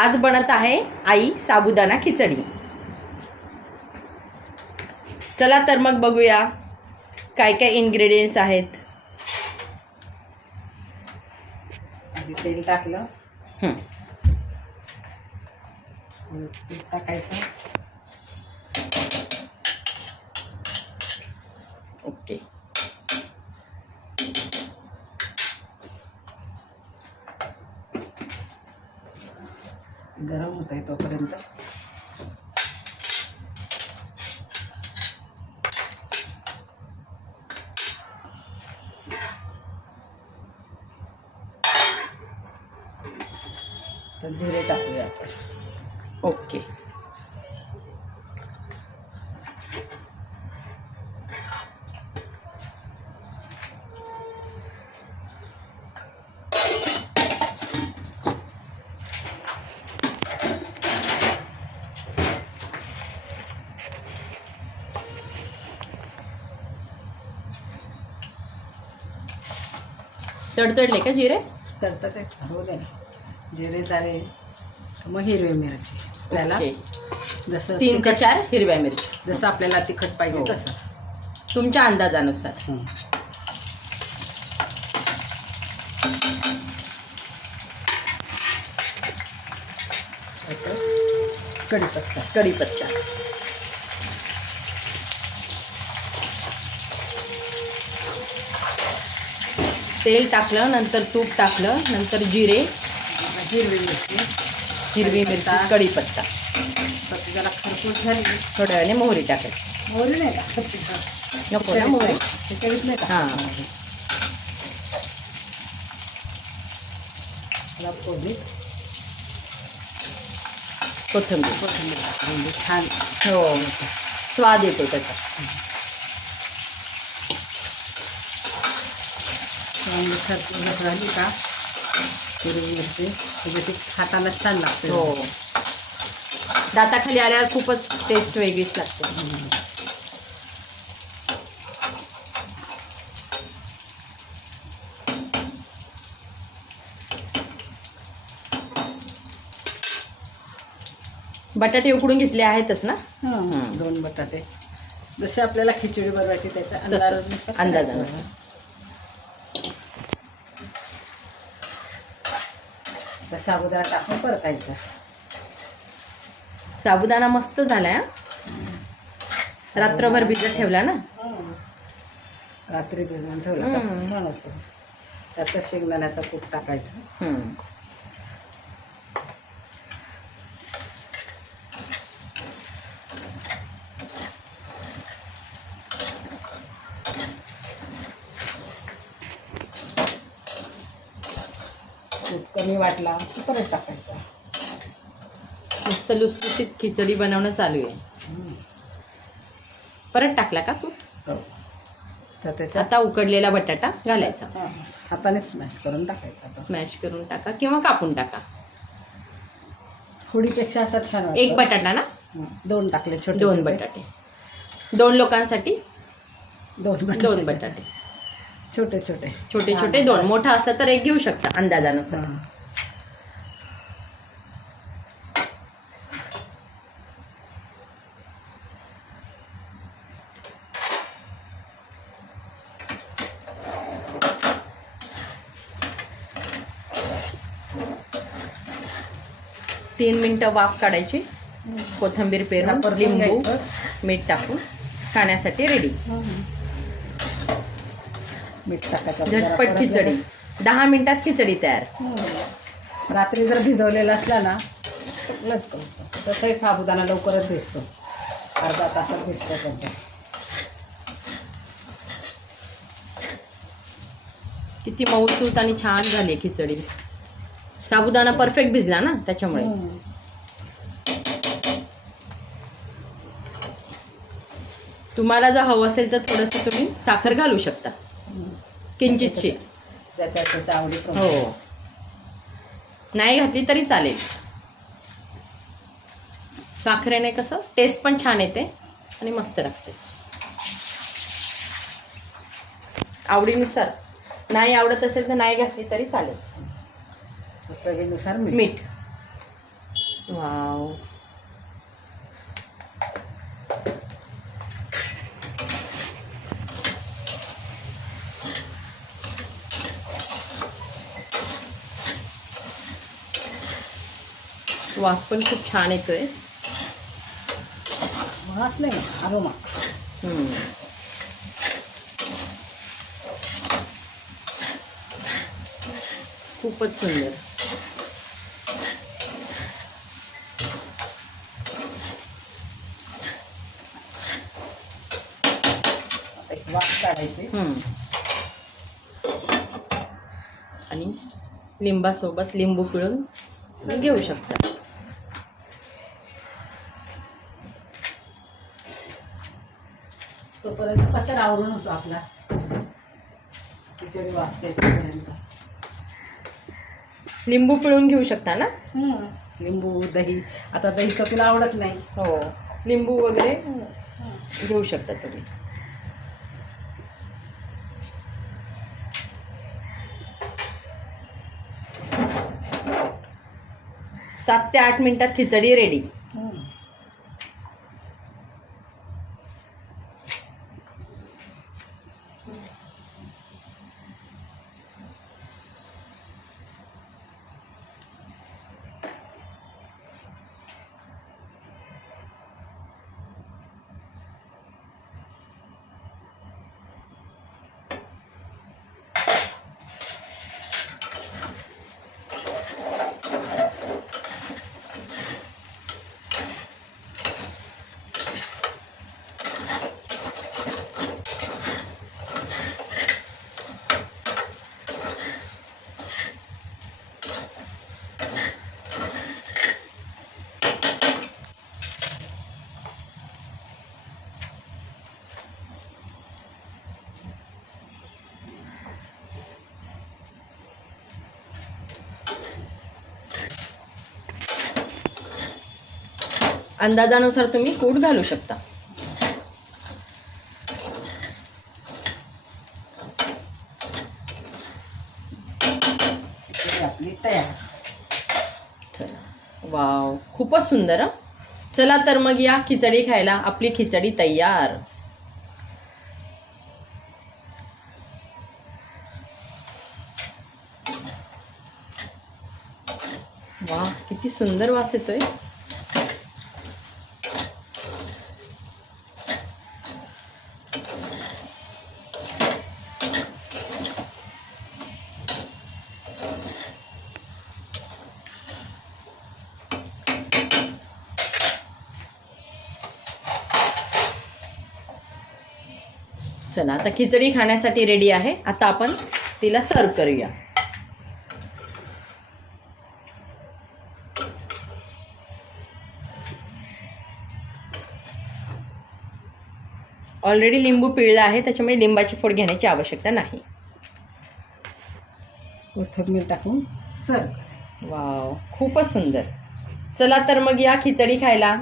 आज बनत आहे आई साबुदाणा खिचडी। चला तर मग बघूया काय काय इन्ग्रेडियंट्स आहेत। आधी तेल टाकलं, हं, तूप टाकायचं, ओके। गरम होत आहे तोपर्यंत तर जिरे टाकूया आपण। ओके। तडतडले का जिरे? तडतड ते होऊ दे ना, जिरे झाले मग हिरवी मिरची त्याला ओके। जसं 3 ते 4 हिरव्या मिरची, जसं आपल्याला तिखट पाहिजे हो. तसं। तुमच्या अंदाजानुसार। कढीपत्ता, कढीपत्ता, तेल टाकलं, नंतर तूप टाकलं, नंतर जिरे, हिरवी मिरची, हिरवी मिरची, कढीपत्ता, तर जरा खरपूस झाली थोड्या वेळाने मोहरी टाकायची। मोहरी नाही टाकायची, नको ना मोहरी? त्याच्यात नाही हां, त्याला फोडणी कोथिंबीर, कोथिंबीर टाकून म्हणजे छान हो, स्वाद येतो त्याचा। चांगली खरपूस झाली का हिरवी मिरची म्हणजे ती खाताना छान लागते। हो, दाताखाली आल्यावर खूपच टेस्ट वेगळीच लागते। बटाटे उकडून घेतले आहेतच ना? हां, 2 बटाटे जसे आपल्याला खिचडी बनवायची त्याच्या अंदाजानुसार अंदाजानुसार। तर साबुदाणा टाकून परतायचा। साबुदाणा मस्त झालाय हा? रात्रभर भिजत ठेवला ना? रात्री भिजवून ठेवलं का छान होतं। त्यात शेंगदाण्याचा कूट टाकायचा। हं, कूट कमी वाटला की परत टाकायचा। मस्त लुसलुसीत खिचडी बनवणं चालू आहे। परत टाकला का तू? हो, तर त्याच्यात आता उकडलेला बटाटा घालायचा, हाताने स्मॅश करून टाकायचा। स्मॅश करून टाका किंवा कापून टाका। फोडीपेक्षा असा छान वाटतो। 1 बटाटा ना? 2 टाकले, छोटे 2 बटाटे, 2 लोकांसाठी 2 बटाटे, छोटे छोटे छोटे छोटे 2, मोठा असला तर 1 घेऊ शकता अंदाजानुसार। तीन मिनिटं वाफ काढायची, कोथिंबीर पेरून, परतून लिंबू, घ्यायचं. मीठ टाकून खाण्यासाठी रेडी। मीठ टाकायचं, झटपट खिचडी, 10 मिनिटात खिचडी तयार। रात्री जर भिजवलेला असला ना लवकर तसंही साबुदाणा लवकरच भिजतो, अर्धा तासात भिजतो पण। किती मऊसूत आणि छान झाली खिचडी। साबुदाणा परफेक्ट भिजला ना त्याच्यामुळे। तुम्हाला जर हवं असेल तर थोडंसं तुम्ही साखर घालू शकता, किंचितशी। त्याच्या आवडीप्रमाणे। हो, नाही घातली तरी चालेल। साखरेने कसं टेस्ट पण छान येते आणि मस्त लागते। आवडीनुसार, नाही आवडत असेल तर नाही घातली तरी चालेल। चवीनुसार मीठ, वाव. वास पण खूप छान येतोय. वास नाही अरोमा. खूपच सुंदर. एक वास काढायचे. आणि लिंबासोबत लिंबू पिळून घेऊ शकता. तोपर्यंत कसं आवरून होतो आपला खिचडी वाजते तोपर्यंत. लिंबू पिळून घेऊ शकता ना. लिंबू दही. आता दही तर तुला आवडत नाही. हो, लिंबू वगैरे घेऊ शकता तुम्ही. सात ते 8 मिनिटात खिचडी रेडी. अंदाजानुसार तुम्ही कूट घालू शकता. खिचडी आपली तयार. चला, वाव, खूपच सुंदर. चला तर मग या खिचडी खायला. आपली खिचडी तयार. वा, किती सुंदर वास येतोय. चला, आता खिचडी खाण्यासाठी रेडी आहे. आता आपण तिला सर्व करूया. ऑलरेडी लिंबू पिळला आहे, त्याच्यामुळे लिंबाची फोड घेण्याची आवश्यकता नाही. कोथिंबीर टाकून सर्व करायचं. वाव, खूपच सुंदर. चला तर मग या खिचडी खायला.